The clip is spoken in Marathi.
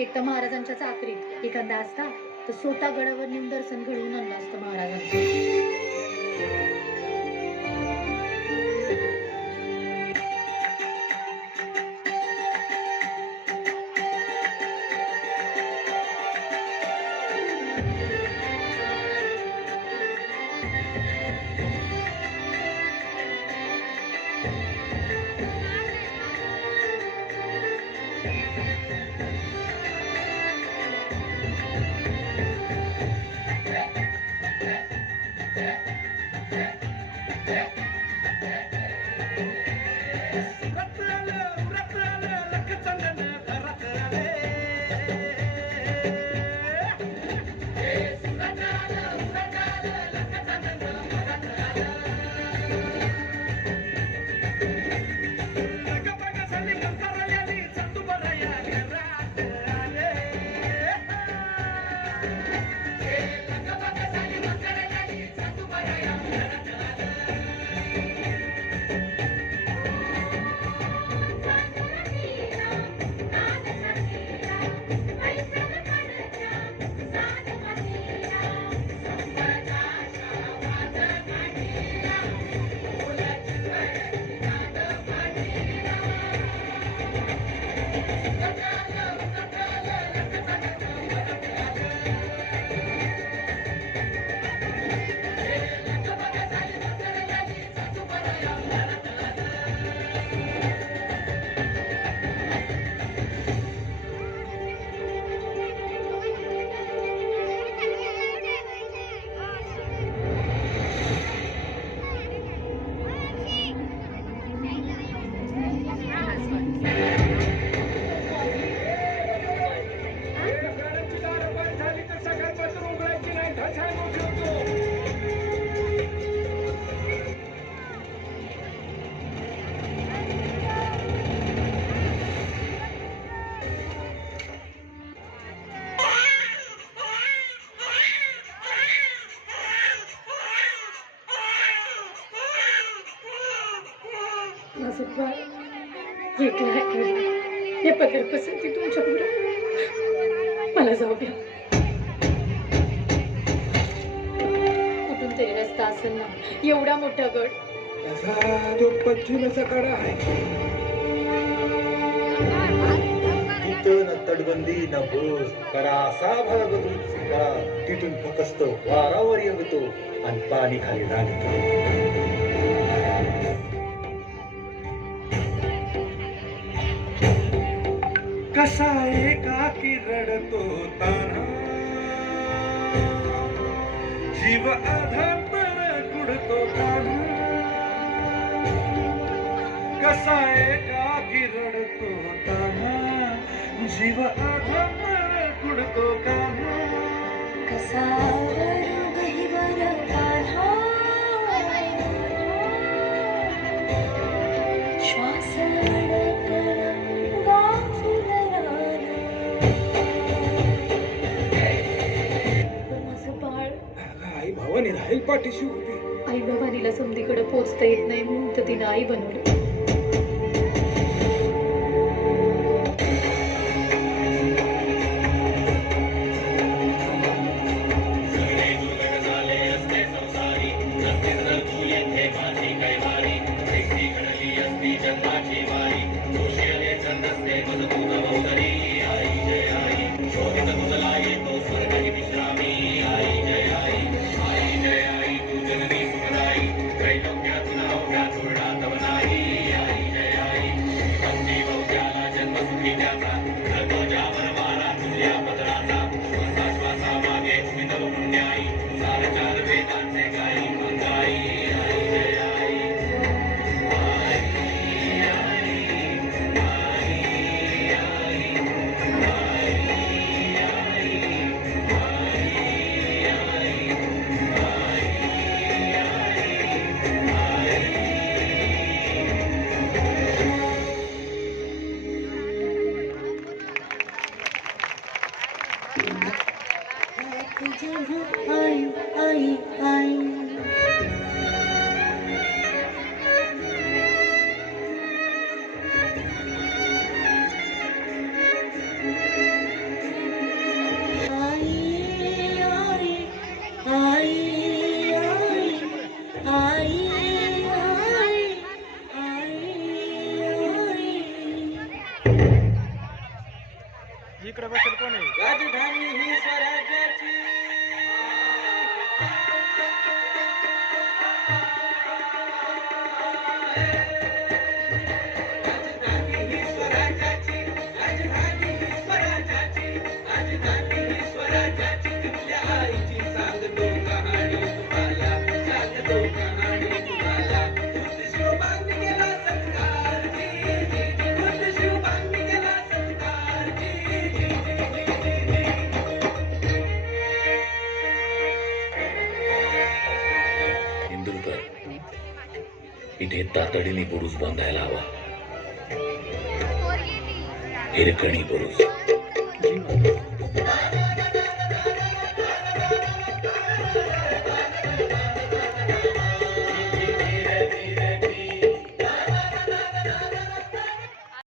एक तर महाराजांच्या चाकरीत एखादा असता तर स्वतः गडावर नेऊन दर्शन घडवून आणलं असतं महाराजांचं. माझं बाळ एकलं ऐकलं हे पगार पसंती तुमच्याकडे मला जाऊ द्या. कुठून तरी रस्ता असेल ना, एवढा मोठा गड तसा तो पश्चिमेचा कडा आहे. इथं न तटबंदी न भूस कडा असा भाग उंचीला, तिथून फकस्त वारावर येतो आणि पाणी खाली राहतो. कसा एकाकी रडतो ताना, जीव अधापर कुडतो ताना. कसा एकाकी रडतो ताना, जीव अधापर कुडतो ताना. कसा गहिवर काढा श्वास आई भावाने राहील पाठीशी उभी. आई भवानीला समधीकडे पोचता येत नाही म्हणून तर तिनं आई बनवली. इकडे बसेल कोण आहे? राजधानी ही स्वराज्याची राजधानी ही स्वराज्याची राजधानी ही स्वराज्याची राजधानी ही स्वराज्याची तुझ्या आईची सांगतो कहाणी तुम्हाला सांगतो कहाणी तुम्हाला बुद्ध शिवबांनी केला सत्कार जी जी जी बुद्ध शिवबांनी केला सत्कार जी जी जी जी जी इंदुरकर इथे तातडीने बुरुज बांधायला हवा. हिरकणी बुरुज.